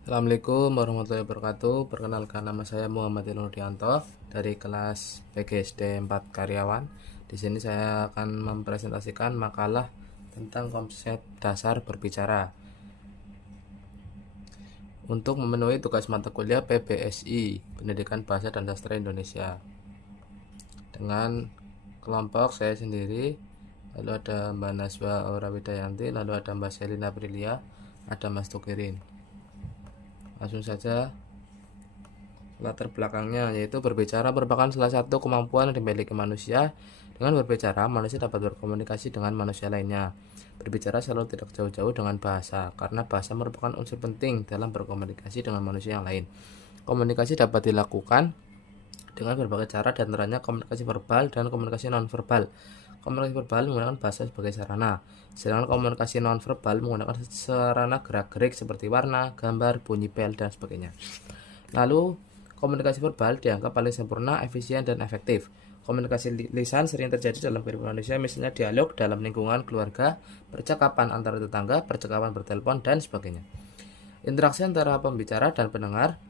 Assalamualaikum warahmatullahi wabarakatuh. Perkenalkan, nama saya Muhammad Nurdianto dari kelas PGSD 4 Karyawan. Di sini saya akan mempresentasikan makalah tentang konsep dasar berbicara untuk memenuhi tugas mata kuliah PBSI Pendidikan Bahasa dan Sastra Indonesia dengan kelompok saya sendiri, lalu ada Mbak Naswa Aura Widayanti, lalu ada Mbak Selina Aprilia, ada Mas Tukirin. Langsung saja, latar belakangnya yaitu berbicara merupakan salah satu kemampuan yang dimiliki manusia. Dengan berbicara, manusia dapat berkomunikasi dengan manusia lainnya. Berbicara selalu tidak jauh-jauh dengan bahasa, karena bahasa merupakan unsur penting dalam berkomunikasi dengan manusia yang lain. Komunikasi dapat dilakukan dengan berbagai cara, dan antaranya komunikasi verbal dan komunikasi nonverbal. Komunikasi verbal menggunakan bahasa sebagai sarana, sedangkan komunikasi nonverbal menggunakan sarana gerak-gerik seperti warna, gambar, bunyi bel, dan sebagainya. Lalu, komunikasi verbal dianggap paling sempurna, efisien, dan efektif. Komunikasi lisan sering terjadi dalam kehidupan manusia, misalnya dialog dalam lingkungan keluarga, percakapan antara tetangga, percakapan bertelepon, dan sebagainya. Interaksi antara pembicara dan pendengar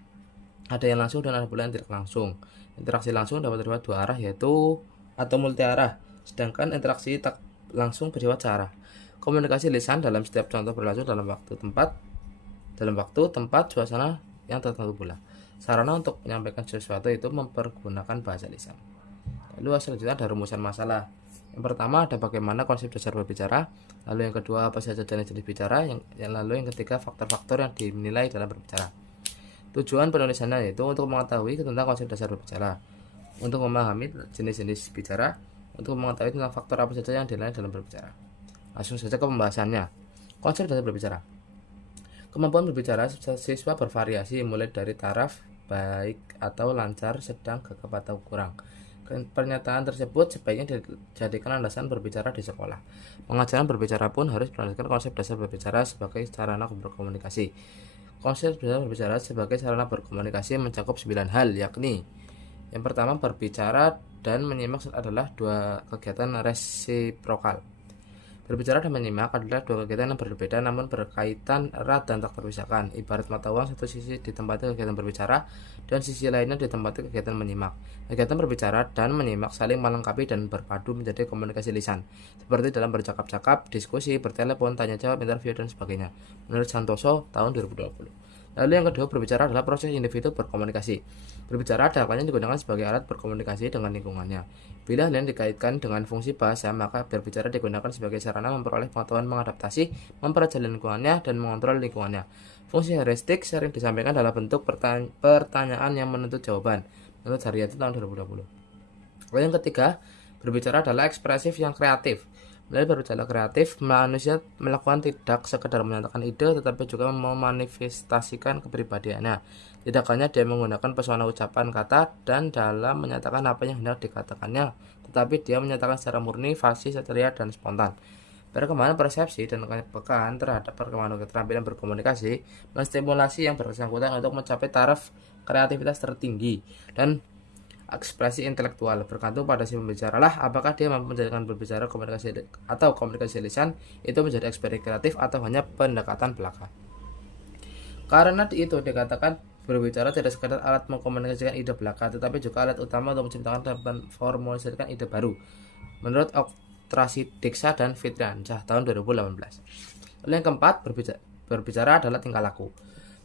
ada yang langsung dan ada pula yang tidak langsung. Interaksi langsung dapat bersifat dua arah, yaitu atau multi arah, sedangkan interaksi tak langsung bersifat searah. Komunikasi lisan dalam setiap contoh berlangsung dalam waktu, tempat, suasana yang tertentu pula. Sarana untuk menyampaikan sesuatu itu mempergunakan bahasa lisan. Lalu selanjutnya ada rumusan masalah. Yang pertama ada bagaimana konsep dasar berbicara, lalu yang kedua apa saja jenis bicara, lalu yang ketiga faktor-faktor yang dinilai dalam berbicara. Tujuan penulisannya yaitu untuk mengetahui tentang konsep dasar berbicara, untuk memahami jenis-jenis bicara, untuk mengetahui tentang faktor apa saja yang dinilai dalam berbicara. Langsung saja ke pembahasannya. Konsep dasar berbicara. Kemampuan berbicara siswa bervariasi, mulai dari taraf, baik atau lancar, sedang, gagap atau kurang. Pernyataan tersebut sebaiknya dijadikan landasan berbicara di sekolah. Pengajaran berbicara pun harus berdasarkan konsep dasar berbicara sebagai sarana berkomunikasi. Konsep dasar berbicara sebagai sarana berkomunikasi mencakup 9 hal, yakni yang pertama, berbicara dan menyimak adalah dua kegiatan resiprokal. Berbicara dan menyimak adalah dua kegiatan yang berbeda namun berkaitan erat dan tak terpisahkan. Ibarat mata uang, satu sisi ditempati kegiatan berbicara dan sisi lainnya ditempati kegiatan menyimak. Kegiatan berbicara dan menyimak saling melengkapi dan berpadu menjadi komunikasi lisan, seperti dalam bercakap-cakap, diskusi, bertelepon, tanya jawab, interview, dan sebagainya. Menurut Santoso tahun 2020. Lalu yang kedua, berbicara adalah proses individu berkomunikasi. Berbicara dakwanya digunakan sebagai alat berkomunikasi dengan lingkungannya. Bila hal yang dikaitkan dengan fungsi bahasa, maka berbicara digunakan sebagai sarana memperoleh pengetahuan, mengadaptasi, memperjelas lingkungannya, dan mengontrol lingkungannya. Fungsi heuristik sering disampaikan dalam bentuk pertanyaan yang menuntut jawaban, menurut Haryati tahun 2020. Lalu yang ketiga, berbicara adalah ekspresif yang kreatif. Melalui berbicara kreatif, manusia melakukan tidak sekedar menyatakan ide, tetapi juga memanifestasikan kepribadiannya. Tidak hanya dia menggunakan pesona ucapan kata dan dalam menyatakan apa yang hendak dikatakannya, tetapi dia menyatakan secara murni, fasih, ceria, dan spontan. Perkembangan persepsi dan kepekaan terhadap perkembangan keterampilan berkomunikasi menstimulasi yang bersangkutan untuk mencapai taraf kreativitas tertinggi dan ekspresi intelektual. Bergantung pada si pembicara lah apakah dia mampu menjadikan berbicara komunikasi atau komunikasi lisan itu menjadi ekspresi kreatif atau hanya pendekatan belaka. Karena itu dikatakan berbicara tidak sekadar alat mengkomunikasikan ide belaka, tetapi juga alat utama untuk menciptakan dan memformulasikan ide baru, menurut Oktrasi Diksa dan Fitriansyah tahun 2018. Lalu yang keempat, berbicara adalah tingkah laku.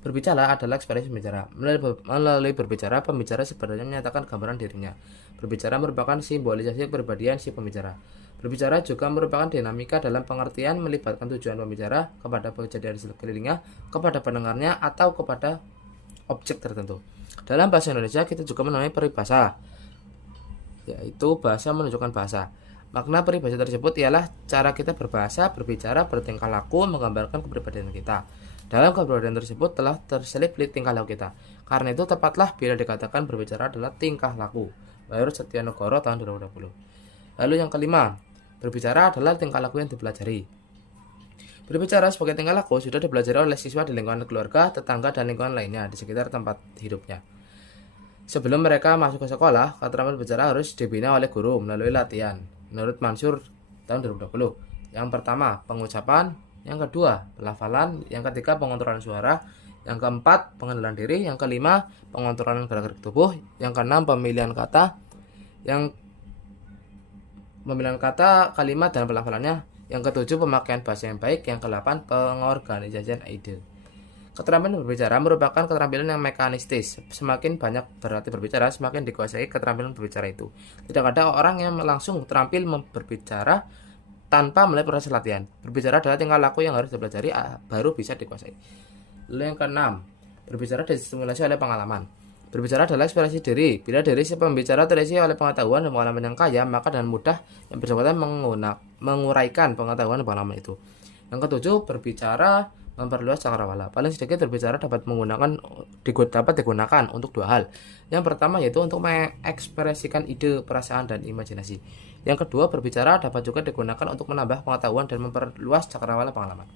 Berbicara adalah ekspresi pembicara. Melalui berbicara, pembicara sebenarnya menyatakan gambaran dirinya. Berbicara merupakan simbolisasi kepribadian si pembicara. Berbicara juga merupakan dinamika dalam pengertian melibatkan tujuan pembicara kepada kejadian di sekelilingnya, kepada pendengarnya, atau kepada objek tertentu. Dalam bahasa Indonesia kita juga menemui peribahasa, yaitu bahasa menunjukkan bahasa. Makna peribahasa tersebut ialah cara kita berbahasa, berbicara, bertingkah laku, menggambarkan kepribadian kita. Dalam kepribadian tersebut telah terselip tingkah laku kita. Karena itu tepatlah bila dikatakan berbicara adalah tingkah laku. Baru Setianegoro tahun 2020. Lalu yang kelima, berbicara adalah tingkah laku yang dipelajari. Berbicara sebagai tingkah laku sudah dipelajari oleh siswa di lingkungan keluarga, tetangga, dan lingkungan lainnya di sekitar tempat hidupnya. Sebelum mereka masuk ke sekolah, keterampilan berbicara harus dibina oleh guru melalui latihan. Menurut Mansur tahun 2020. Yang pertama, pengucapan, Yang kedua, pelafalan. Yang ketiga, pengontrolan suara. Yang keempat, pengenalan diri. Yang kelima, pengontrolan gerak-gerik tubuh. Yang keenam, pemilihan kata. Yang pemilihan kata, kalimat, dan pelafalannya. Yang ketujuh, pemakaian bahasa yang baik. Yang kedelapan, pengorganisasian ide. Keterampilan berbicara merupakan keterampilan yang mekanistis. Semakin banyak berarti berbicara, semakin dikuasai keterampilan berbicara itu. Tidak ada orang yang langsung terampil berbicara tanpa melalui proses latihan. Berbicara adalah tingkah laku yang harus dipelajari baru bisa dikuasai. Lalu yang keenam, berbicara distimulasi oleh pengalaman. Berbicara adalah ekspresi diri. Bila diri si pembicara terisi oleh pengetahuan dan pengalaman yang kaya, maka dengan mudah yang bersangkutan menguraikan pengetahuan dan pengalaman itu. Yang ketujuh, berbicara memperluas cakrawala. Paling sedikit berbicara dapat digunakan untuk dua hal. Yang pertama yaitu untuk mengekspresikan ide, perasaan, dan imajinasi. Yang kedua, berbicara dapat juga digunakan untuk menambah pengetahuan dan memperluas cakrawala pengalaman.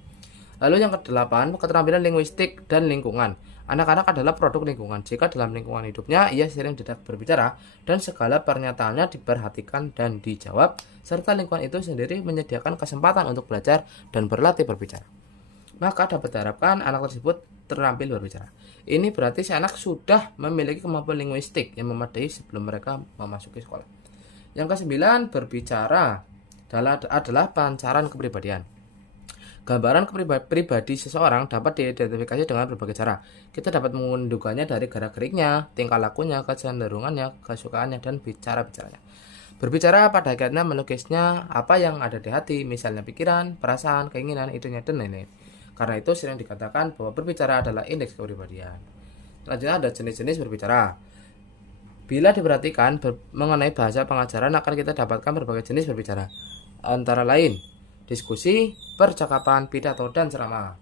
Lalu yang kedelapan, keterampilan linguistik dan lingkungan. Anak-anak adalah produk lingkungan. Jika dalam lingkungan hidupnya ia sering tidak berbicara dan segala pernyataannya diperhatikan dan dijawab, serta lingkungan itu sendiri menyediakan kesempatan untuk belajar dan berlatih berbicara, maka dapat diharapkan anak tersebut terampil berbicara. Ini berarti si anak sudah memiliki kemampuan linguistik yang memadai sebelum mereka memasuki sekolah. Yang kesembilan, berbicara adalah pancaran kepribadian. Gambaran pribadi seseorang dapat diidentifikasi dengan berbagai cara. Kita dapat mengunduhkannya dari gerak-geriknya, tingkah lakunya, kecenderungannya, kesukaannya, dan bicaranya. Berbicara pada hakikatnya melukisnya apa yang ada di hati, misalnya pikiran, perasaan, keinginan, idenya, dan lain-lain. Karena itu sering dikatakan bahwa berbicara adalah indeks kepribadian. Selanjutnya ada jenis-jenis berbicara. Bila diperhatikan mengenai bahasa pengajaran akan kita dapatkan berbagai jenis berbicara. Antara lain, diskusi, percakapan, pidato, dan ceramah.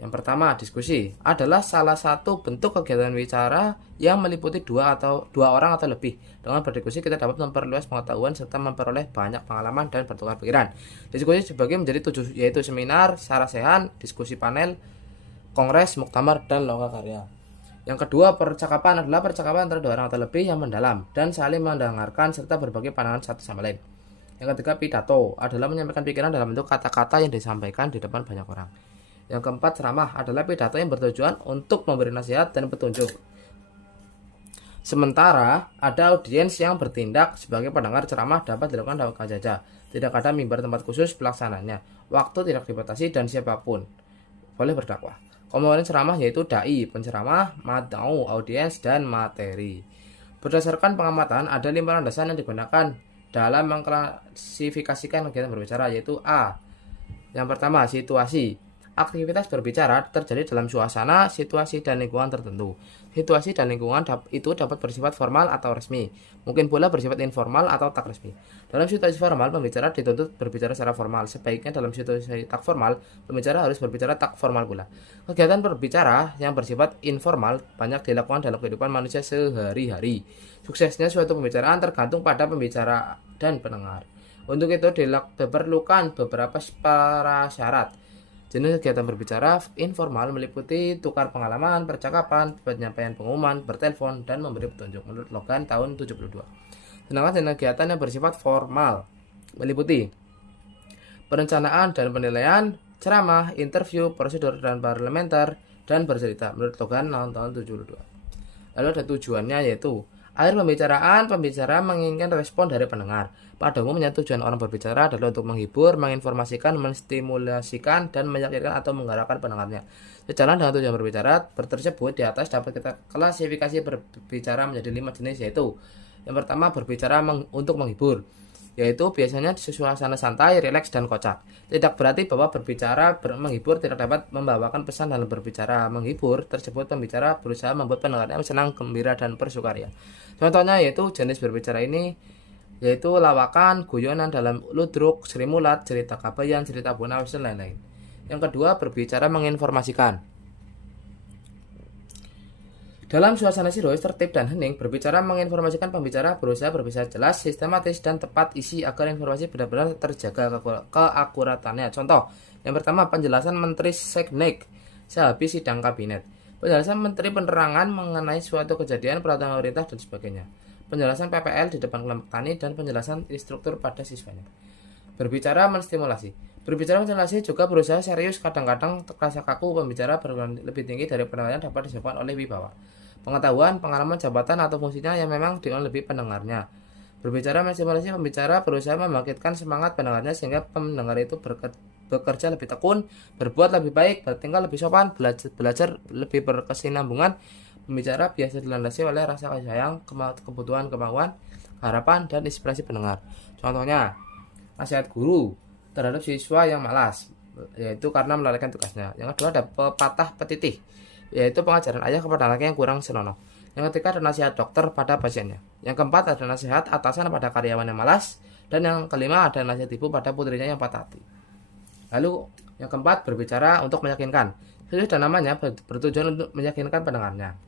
Yang pertama, diskusi adalah salah satu bentuk kegiatan bicara yang meliputi dua orang atau lebih. Dengan berdiskusi kita dapat memperluas pengetahuan serta memperoleh banyak pengalaman dan bertukar pikiran. Diskusi dibagi menjadi 7, yaitu seminar, sarasehan, diskusi panel, kongres, muktamar, dan lokakarya. Yang kedua, percakapan adalah percakapan antara dua orang atau lebih yang mendalam dan saling mendengarkan serta berbagi pandangan satu sama lain. Yang ketiga, pidato adalah menyampaikan pikiran dalam bentuk kata-kata yang disampaikan di depan banyak orang. Yang keempat, ceramah adalah pidato yang bertujuan untuk memberi nasihat dan petunjuk. Sementara ada audiens yang bertindak sebagai pendengar. Ceramah dapat dilakukan dalam saja. Tidak ada mimbar tempat khusus pelaksananya. Waktu tidak dibatasi dan siapapun boleh berdakwah. Komponen ceramah yaitu dai, penceramah, mad'u, audiens, dan materi. Berdasarkan pengamatan, ada 5 landasan yang digunakan dalam mengklasifikasikan kegiatan berbicara, yaitu A. Yang pertama, situasi. Aktivitas berbicara terjadi dalam suasana, situasi, dan lingkungan tertentu. Situasi dan lingkungan itu dapat bersifat formal atau resmi, mungkin pula bersifat informal atau tak resmi. Dalam situasi formal, pembicara dituntut berbicara secara formal. Sebaiknya dalam situasi tak formal, pembicara harus berbicara tak formal pula. Kegiatan berbicara yang bersifat informal banyak dilakukan dalam kehidupan manusia sehari-hari. Suksesnya suatu pembicaraan tergantung pada pembicara dan pendengar. Untuk itu diperlukan beberapa prasyarat. Jenis kegiatan berbicara informal meliputi tukar pengalaman, percakapan, penyampaian pengumuman, bertelepon, dan memberi petunjuk menurut Logan tahun 72. Sedangkan jenis kegiatan yang bersifat formal meliputi perencanaan dan penilaian, ceramah, interview, prosedur dan parlementer, dan bercerita menurut Logan tahun 72. Lalu ada tujuannya yaitu akhir pembicara menginginkan respon dari pendengar. Pada umumnya tujuan orang berbicara adalah untuk menghibur, menginformasikan, menstimulasikan, dan meyakinkan atau menggerakkan pendengarnya. Sejalan dengan tujuan berbicara tersebut di atas dapat kita klasifikasi berbicara menjadi 5 jenis, yaitu yang pertama berbicara untuk menghibur, yaitu biasanya di suasana santai, rileks, dan kocak. Tidak berarti bahwa berbicara menghibur tidak dapat membawakan pesan dalam berbicara menghibur tersebut. Pembicara berusaha membuat pendengarnya senang, gembira, dan bersukaria. Contohnya yaitu jenis berbicara ini yaitu lawakan, guyonan dalam ludruk, Sri Mulat, cerita Kabayan, cerita Bonawis, dan lain-lain. Yang kedua, berbicara menginformasikan. Dalam suasana serius, tertib, dan hening, berbicara menginformasikan. Pembicara berusaha berbicara jelas, sistematis, dan tepat isi agar informasi benar-benar terjaga keakuratannya. Contoh, yang pertama, penjelasan Menteri Seknek sehabis sidang kabinet. Penjelasan Menteri Penerangan mengenai suatu kejadian, peraturan pemerintah, dan sebagainya. Penjelasan PPL di depan kelompok tani, dan penjelasan instruktur pada siswanya. Berbicara menstimulasi. Berbicara konsentrasi juga berusaha serius, kadang-kadang terasa kaku. Pembicara berperan lebih tinggi dari pendengarnya dapat disebabkan oleh wibawa, pengetahuan, pengalaman, jabatan, atau fungsinya yang memang dengan lebih pendengarnya. Berbicara maksimalisi, pembicara berusaha membangkitkan semangat pendengarnya sehingga pendengar itu bekerja lebih tekun, berbuat lebih baik, bertingkah lebih sopan, belajar lebih berkesinambungan. Pembicara biasa dilandasi oleh rasa kasih sayang, kebutuhan, kemauan, harapan, dan inspirasi pendengar. Contohnya, nasihat guru terhadap siswa yang malas, yaitu karena melalaikan tugasnya. Yang kedua ada pepatah petitih, yaitu pengajaran ayah kepada anaknya yang kurang senonoh. Yang ketiga ada nasihat dokter pada pasiennya. Yang keempat ada nasihat atasan pada karyawan yang malas. Dan yang kelima ada nasihat ibu pada putrinya yang patah hati. Lalu yang keempat berbicara untuk meyakinkan. Sesuai namanya bertujuan untuk meyakinkan pendengarnya.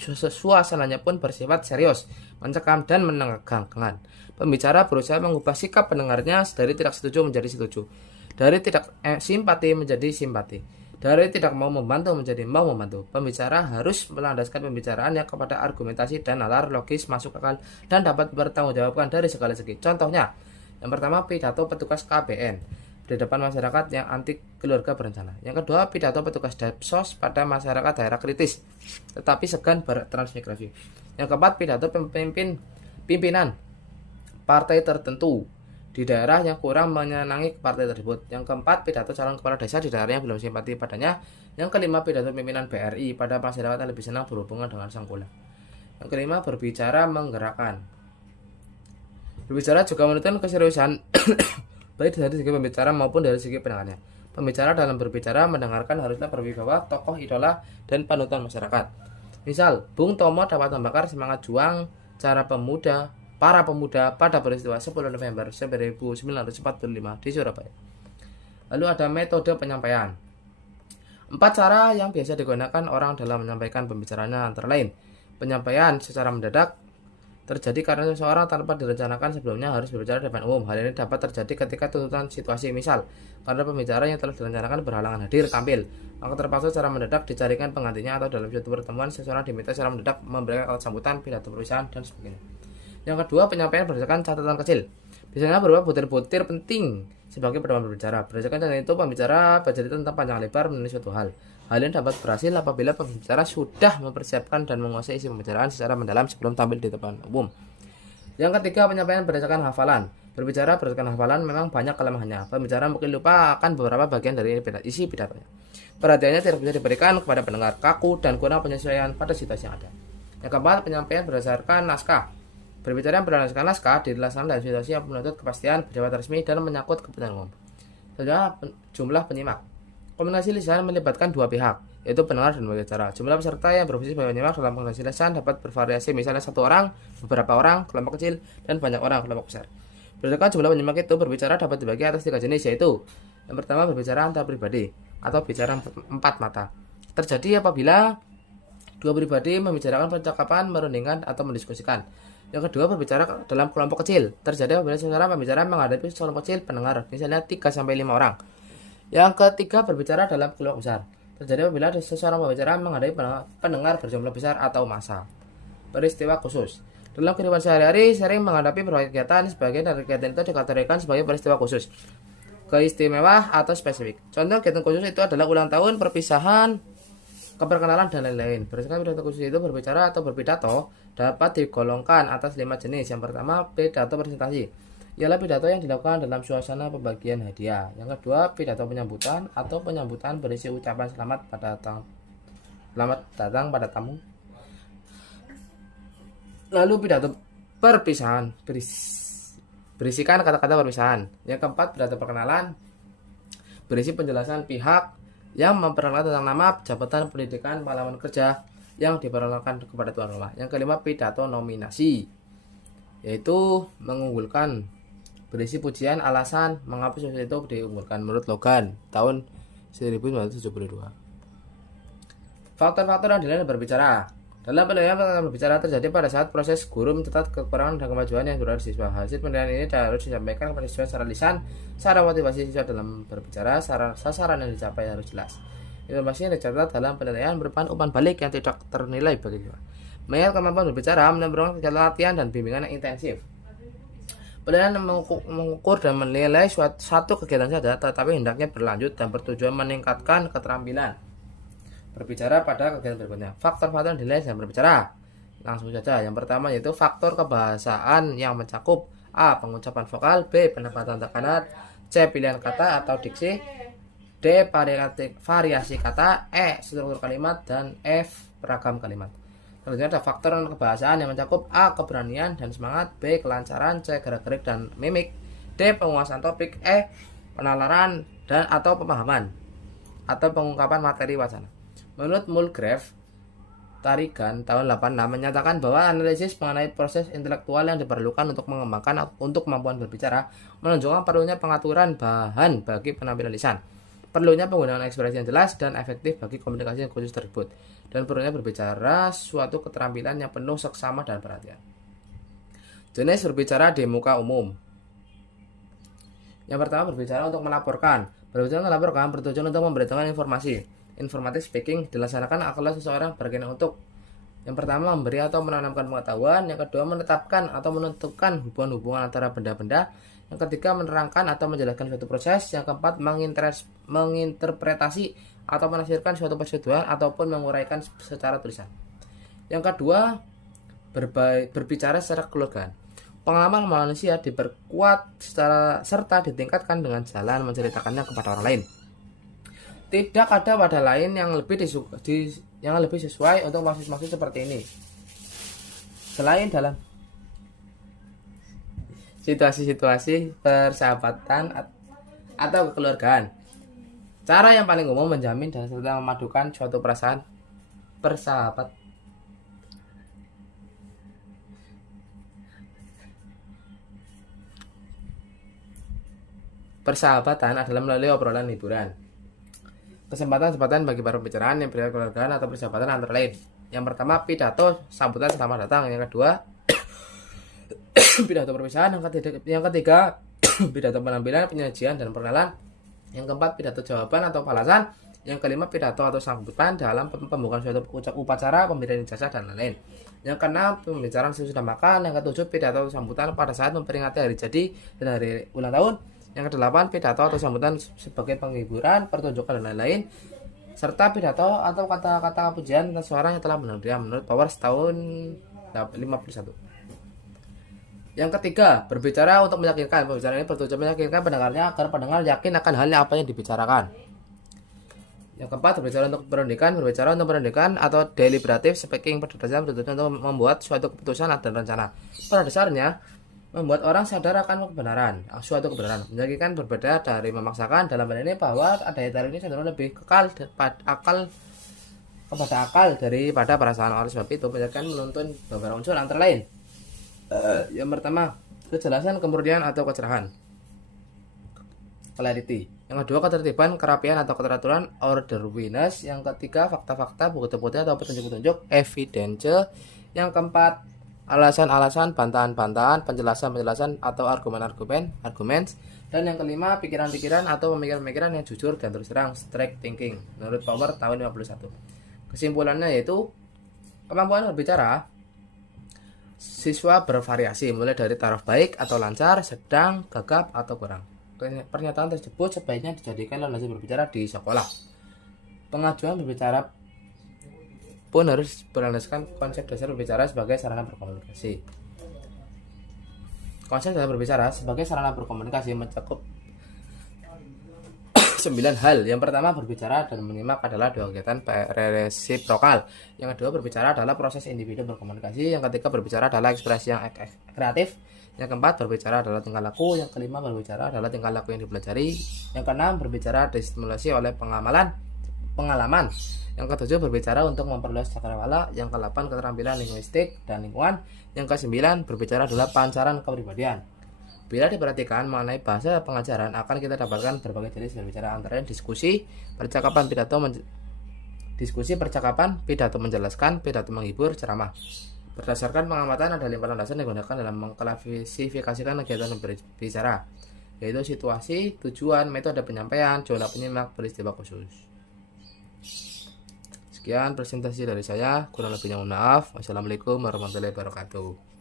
Suasananya pun bersifat serius, mencekam, dan menegangkan. Pembicara berusaha mengubah sikap pendengarnya dari tidak setuju menjadi setuju, dari tidak simpati menjadi simpati, dari tidak mau membantu menjadi mau membantu. Pembicara harus melandaskan pembicaraannya kepada argumentasi dan nalar logis, masuk akal, dan dapat bertanggungjawabkan dari segala segi. Contohnya, yang pertama pidato petugas KBN di depan masyarakat yang anti keluarga berencana. Yang kedua, pidato petugas Dapsos pada masyarakat daerah kritis tetapi segan bertransmigrasi. Yang keempat, pidato pimpinan partai tertentu di daerah yang kurang menyenangi partai tersebut. Yang keempat, pidato calon kepala desa di daerah yang belum simpati padanya. Yang kelima, pidato pimpinan BRI pada masyarakat yang lebih senang berhubungan dengan sang kula. Yang kelima, berbicara menggerakkan. Berbicara juga menuntut keseriusan baik dari segi pembicara maupun dari segi pendengarnya. Pembicara dalam berbicara mendengarkan harusnya berwibawa, tokoh idola, dan panutan masyarakat. Misal, Bung Tomo dapat membakar semangat juang para pemuda pada peristiwa 10 November 1945 di Surabaya. Lalu ada metode penyampaian. 4 cara yang biasa digunakan orang dalam menyampaikan pembicaraannya antara lain. Penyampaian secara mendadak terjadi karena seseorang tanpa direncanakan sebelumnya harus berbicara di depan umum. Hal ini dapat terjadi ketika tuntutan situasi, misal karena pembicara yang telah direncanakan berhalangan hadir tampil, maka terpaksa secara mendadak dicarikan penggantinya, atau dalam suatu pertemuan seseorang diminta secara mendadak memberikan kata sambutan, pidato perusahaan, dan sebagainya. Yang kedua, penyampaian berdasarkan catatan kecil, biasanya berupa butir-butir penting sebagai pedoman berbicara. Berdasarkan catatan itu, pembicara bercerita tentang panjang lebar mengenai suatu hal. Hal ini dapat berhasil apabila pembicara sudah mempersiapkan dan menguasai isi pembicaraan secara mendalam sebelum tampil di depan umum. Yang ketiga, penyampaian berdasarkan hafalan. Berbicara berdasarkan hafalan memang banyak kelemahannya. Pembicara mungkin lupa akan beberapa bagian dari isi pidatonya. Perhatiannya tidak bisa diberikan kepada pendengar, kaku dan kurang penyesuaian pada situasi yang ada. Yang keempat, penyampaian berdasarkan naskah. Berbicara berdasarkan naskah dilaksanakan dalam situasi yang menuntut kepastian, bersifat resmi, dan menyangkut kepentingan umum. Selanjutnya, jumlah penyimak. Komunikasi lisan melibatkan dua pihak, yaitu pendengar dan pembicara. Jumlah peserta yang berfungsi sebagai penyimak dalam komunikasi lisan dapat bervariasi, misalnya 1 orang, beberapa orang, kelompok kecil, dan banyak orang, kelompok besar. Berdasarkan jumlah penyimak itu, berbicara dapat dibagi atas 3 jenis, yaitu yang pertama, berbicara antar pribadi atau bicara 4 mata. Terjadi apabila 2 pribadi membicarakan percakapan, merundingkan, atau mendiskusikan. Yang kedua, berbicara dalam kelompok kecil. Terjadi apabila seseorang pembicara menghadapi kelompok kecil pendengar, misalnya 3-5 orang. Yang ketiga, berbicara dalam kelompok besar. Terjadi apabila seseorang pembicara menghadapi pendengar berjumlah besar atau massa. Peristiwa khusus. Dalam kehidupan sehari-hari sering menghadapi berbagai kegiatan. Sebagian dari kegiatan itu dikategorikan sebagai peristiwa khusus, keistimewaan, atau spesifik. Contoh kegiatan khusus itu adalah ulang tahun, perpisahan, keperkenalan, dan lain-lain. Berdasarkan pidato khusus itu, berbicara atau berpidato dapat digolongkan atas 5 jenis. Yang pertama, pidato presentasi. Ialah pidato yang dilakukan dalam suasana pembagian hadiah. Yang kedua, pidato penyambutan atau penyambutan berisi ucapan selamat datang pada tamu. Lalu pidato perpisahan berisikan kata-kata perpisahan. Yang keempat, pidato perkenalan berisi penjelasan pihak yang memperkenalkan tentang nama, jabatan, pendidikan, pengalaman kerja yang diperkenalkan kepada tuan rumah. Yang kelima, pidato nominasi, yaitu mengunggulkan berisi pujian, alasan mengapa sesuatu itu diunggulkan menurut Logan tahun 1972. Faktor-faktor yang dinilai berbicara. Dalam penilaian berbicara terjadi pada saat proses guru mencatat kekurangan dan kemajuan yang dilakukan siswa. Hasil penilaian ini harus disampaikan kepada siswa secara lisan. Cara motivasi siswa dalam berbicara, sasaran yang dicapai harus jelas. Informasi yang dicatat dalam penilaian merupakan umpan balik yang tidak ternilai bagi siswa. Mengingat kemampuan berbicara memerlukan latihan dan bimbingan yang intensif. Penilaian mengukur dan menilai satu kegiatan saja, tetapi hendaknya berlanjut dan bertujuan meningkatkan keterampilan berbicara pada kegiatan berikutnya. Faktor-faktor nilai dan berbicara. Langsung saja. Yang pertama yaitu faktor kebahasaan yang mencakup A. Pengucapan vokal, B. Penempatan tekanan, C. Pilihan kata atau diksi, D. Variasi kata, E. Struktur kalimat, dan F. Beragam kalimat. Selanjutnya ada faktor kebahasaan yang mencakup A. Keberanian dan semangat, B. Kelancaran, C. Gerak-gerik dan mimik, D. Penguasaan topik, E. Penalaran dan atau pemahaman atau pengungkapan materi wacana. Menurut Mulgrave, Tarigan tahun 86 menyatakan bahwa analisis mengenai proses intelektual yang diperlukan untuk mengembangkan untuk kemampuan berbicara menunjukkan perlunya pengaturan bahan bagi penampilan lisan, perlunya penggunaan ekspresi yang jelas dan efektif bagi komunikasi yang khusus tersebut, dan perlunya berbicara suatu keterampilan yang penuh seksama dan perhatian. Jenis berbicara di muka umum. Yang pertama, berbicara untuk melaporkan. Berbicara untuk melaporkan bertujuan untuk memberitahukan informasi. Informative speaking dilaksanakan akala seseorang berkeinginan untuk yang pertama memberi atau menanamkan pengetahuan, yang kedua menetapkan atau menentukan hubungan-hubungan antara benda-benda, yang ketiga menerangkan atau menjelaskan suatu proses, yang keempat menginterpretasi atau menafsirkan suatu persetujuan ataupun menguraikan secara tulisan. Yang kedua, berbicara secara kekeluargaan. Pengalaman manusia diperkuat serta ditingkatkan dengan jalan menceritakannya kepada orang lain. Tidak ada wadah lain yang lebih sesuai untuk maksud-maksud seperti ini selain dalam situasi-situasi persahabatan atau kekeluargaan. Cara yang paling umum menjamin dan serta memadukan suatu perasaan persahabatan adalah melalui obrolan hiburan. Kesempatan bagi para pembicaraan yang berbeda kekeluargaan atau persahabatan antara lain. Yang pertama, pidato sambutan selamat datang. Yang kedua, pidato perpisahan. Yang ketiga, pidato penampilan, penyajian dan perkenalan. Yang keempat, pidato jawaban atau balasan. Yang kelima, pidato atau sambutan dalam pembukaan suatu upacara, pemberian ijazah dan lain-lain. Yang keenam, pembicaraan sesudah makan. Yang ketujuh, pidato atau sambutan pada saat memperingati hari jadi dan hari ulang tahun. Yang kedelapan, pidato atau sambutan sebagai penghiburan, pertunjukan dan lain-lain, serta pidato atau kata-kata pujian tentang seseorang yang telah menurut Powers tahun 51. Yang ketiga, berbicara untuk meyakinkan. Pembicaraan ini bertujuan meyakinkan pendengarnya agar pendengar yakin akan hal apa yang dibicarakan. Yang keempat, berbicara untuk pendidikan atau deliberative speaking pada dasarnya bertujuan untuk membuat suatu keputusan dan rencana. Pada dasarnya, membuat orang sadar akan suatu kebenaran. Meyakinkan berbeda dari memaksakan. Dalam hal ini bahwa daya tarik ini cenderung lebih kekal kepada akal daripada perasaan. Oleh sebab itu, meyakinkan menuntun beberapa unsur antara lain. Yang pertama, kejelasan, kemurnian atau kecerahan, clarity. Yang kedua, ketertiban, kerapian atau keteraturan, orderliness. Yang ketiga, fakta-fakta, bukti-bukti atau petunjuk-petunjuk, evidence. Yang keempat, alasan-alasan, bantahan-bantahan, penjelasan-penjelasan atau argumen-argumen. Dan yang kelima, pikiran-pikiran atau pemikiran-pemikiran yang jujur dan terus terang, straight thinking, menurut Powers tahun 51. Kesimpulannya yaitu kemampuan berbicara siswa bervariasi, mulai dari taraf baik atau lancar, sedang, gagap atau kurang. Pernyataan tersebut sebaiknya dijadikan landasan berbicara di sekolah. Pengajuan berbicara pun harus berlandaskan konsep dasar berbicara sebagai sarana berkomunikasi. Konsep dasar berbicara sebagai sarana berkomunikasi mencakup 9 hal. Yang pertama, berbicara dan menyimak adalah dua kegiatan resiprokal. Yang kedua, berbicara adalah proses individu berkomunikasi. Yang ketiga, berbicara adalah ekspresi yang kreatif. Yang keempat, berbicara adalah tingkah laku. Yang kelima, berbicara adalah tingkah laku yang dipelajari. Yang keenam, berbicara distimulasi oleh pengalaman. Yang ketujuh, berbicara untuk memperluas cakrawala. Yang ke-8, keterampilan linguistik dan lingkungan. Yang ke-9, berbicara adalah pancaran kepribadian. Bila diperhatikan mengenai bahasa pengajaran, akan kita dapatkan berbagai jenis berbicara, antara lain diskusi, percakapan, pidato menjelaskan, pidato menghibur, ceramah. Berdasarkan pengamatan, ada 5 landasan yang digunakan dalam mengklasifikasikan kegiatan berbicara, yaitu situasi, tujuan, metode penyampaian, zona penyimak, peristiwa khusus. Sekian presentasi dari saya, kurang lebihnya mohon maaf. Wassalamualaikum warahmatullahi wabarakatuh.